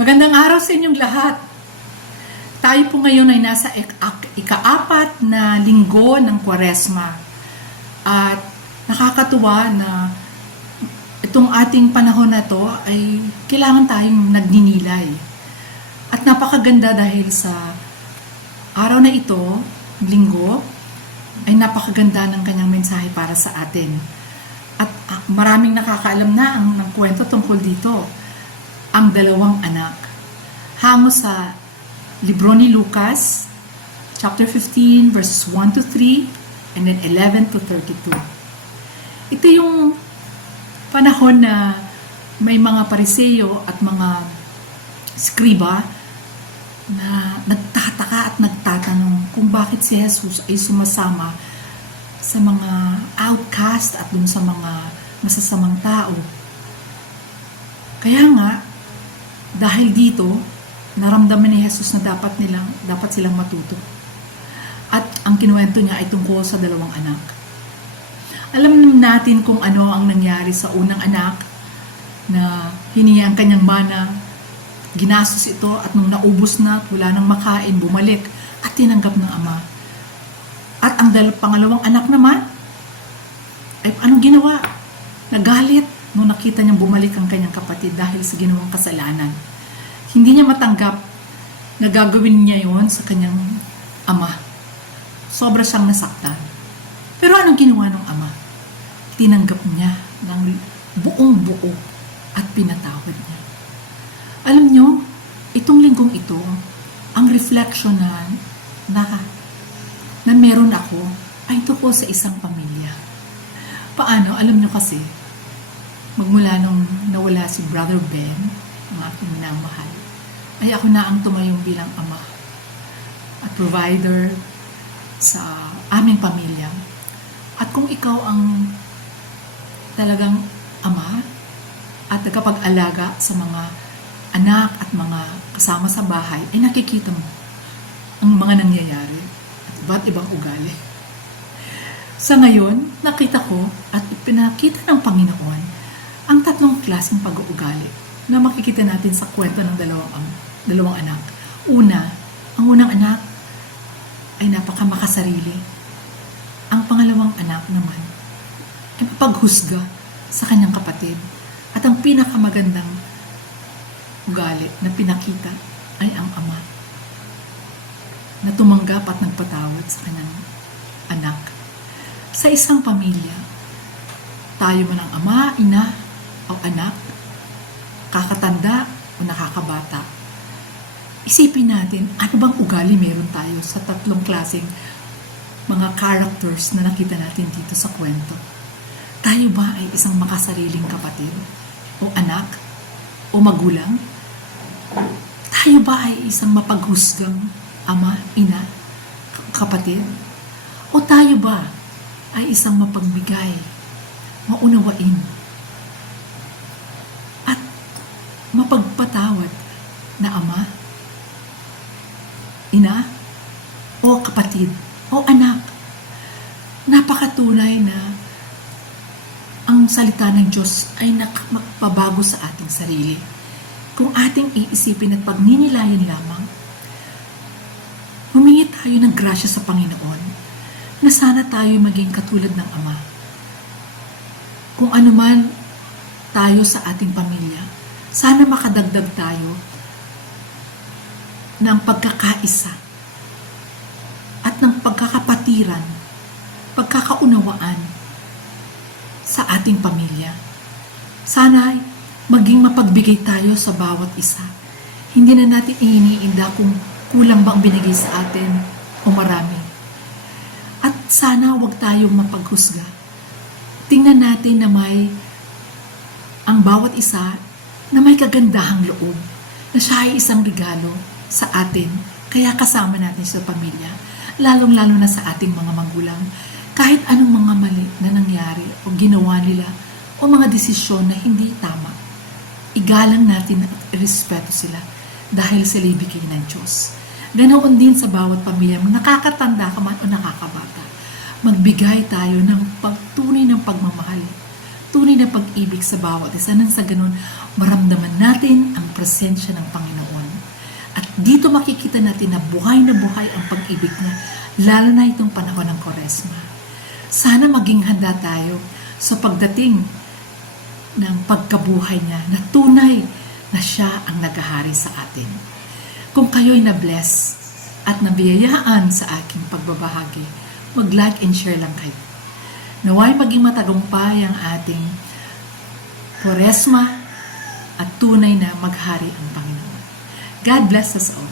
Magandang araw sa inyong lahat. Tayo po ngayon ay nasa ikaapat na linggo ng Kwaresma. At nakakatuwa na itong ating panahon na to ay kailangan tayong nagninilay. At napakaganda dahil sa araw na ito, linggo, ay napakaganda ng kanyang mensahe para sa atin. At ah, maraming nakakaalam na ang ng kwento tungkol dito. Ang dalawang anak. Hango sa libro ni Lucas, chapter 15, verses 1 to 3, and then 11 to 32. Ito yung panahon na may mga pariseyo at mga skriba na nagtataka at nagtatanong kung bakit si Jesus ay sumasama sa mga outcast at dun sa mga masasamang tao. Kaya nga, dahil dito, naramdaman ni Jesus na dapat nilang dapat silang matuto. At ang kinuwento niya ay tungkol sa dalawang anak. Alam natin kung ano ang nangyari sa unang anak na hiningi ang kanyang mana, ginastos ito at nung naubos na wala nang makain, bumalik at tinanggap ng ama. At ang dal- pangalawang anak naman, ay anong ginawa? Nagalit nung nakita niyang bumalik ang kanyang kapatid dahil sa ginawang kasalanan. Hindi niya matanggap na gagawin niya yon sa kanyang ama. Sobra siyang nasaktan. Pero anong ginawa ng ama? Tinanggap niya ng buong buo at pinatawad niya. Alam niyo, itong linggong ito, ang reflection na, na, na meron ako ay tungkol sa isang pamilya. Paano? Alam niyo kasi, magmula nung nawala si Brother Ben, ang aking minamahal, ay ako na ang tumayong bilang ama at provider sa aming pamilya. At kung ikaw ang talagang ama at nagkapag-alaga sa mga anak at mga kasama sa bahay, ay nakikita mo ang mga nangyayari at iba't ibang ugali. Sa ngayon, nakita ko at pinakita ng Panginoon ang tatlong klaseng pag-uugali na makikita natin sa kwento ng dalawang, ang, dalawang anak. Una, ang unang anak ay napakamakasarili. Ang pangalawang anak naman ay mapaghusga sa kanyang kapatid. At ang pinakamagandang ugali na pinakita ay ang ama na tumanggap at nagpatawad sa kanyang anak. Sa isang pamilya, tayo man ang ama, ina, o anak, kakatanda o nakakabata, isipin natin ano bang ugali meron tayo sa tatlong klaseng mga characters na nakita natin dito sa kwento. Tayo ba ay isang makasariling kapatid o anak o magulang? Tayo ba ay isang mapaghusgang ama, ina, kapatid? O tayo ba ay isang mapagbigay, maunawain, at mapagpatawad na ama, ina, o kapatid, o anak. Napakatunay na ang salita ng Diyos ay nakapagpabago sa ating sarili. Kung ating iisipin at pagninilayan lamang, humingi tayo ng grasya sa Panginoon na sana tayo maging katulad ng Ama. Kung ano man tayo sa ating pamilya, sana makadagdag tayo ng pagkakaisa pagkakapatiran, pagkakaunawaan sa ating pamilya. Sana maging mapagbigay tayo sa bawat isa. Hindi na natin iniinda kung kulang bang binigay sa atin o marami. At sana wag tayong mapaghusga. Tingnan natin na may ang bawat isa na may kagandahang loob na siya ay isang regalo sa atin kaya kasama natin sa pamilya lalong-lalo na sa ating mga magulang kahit anong mga mali na nangyari o ginawa nila o mga desisyon na hindi tama igalang natin at irespeto sila dahil sila ibigay ng Diyos. Ganoon din sa bawat pamilya, nakakatanda ka man o nakakabata. Magbigay tayo ng pagtunay ng pagmamahal tunay na pag-ibig sa bawat isa nang sa ganun maramdaman natin ang presensya ng Panginoon. Dito makikita natin na buhay na buhay ang pag-ibig niya, lalo na itong panahon ng Koresma. Sana maging handa tayo sa pagdating ng pagkabuhay niya na tunay na siya ang nagahari sa atin. Kung kayo'y na-bless at nabiyayaan sa aking pagbabahagi, mag-like and share lang kayo. Naway maging matagumpay ang ating Koresma at tunay na maghari ang Panginoon. God bless us all.